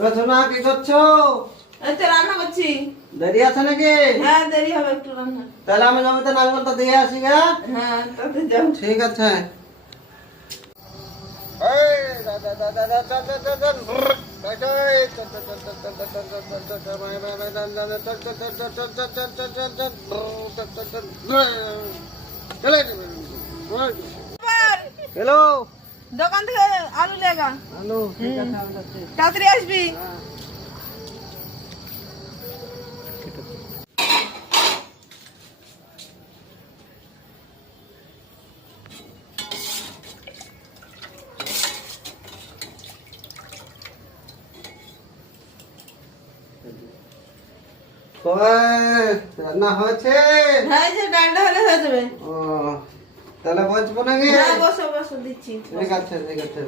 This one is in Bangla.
রচনা কি করছো? এই তো রান্না করছি। দেরি আছে নাকি? হ্যাঁ দেরি হবে একটু রান্না। তাহলে আমি জমিতে নাঙ্গলটা দিয়ে আসি গা। হ্যাঁ তাতে যাও। ঠিক আছে। হ্যালো, দোকান থেকে আলু লেগা। হ্যালো, ঠিক আছে আমি যাচ্ছি। তাড়াতাড়ি আসবি। কই রান্না হয়েছে? হ্যাঁ এই যে ডালটা হলে হয়ে যাবে। ও, তাহলে বসবো নাকি? হ্যাঁ বসো বসো দিচ্ছি। ঠিক আছে ঠিক আছে।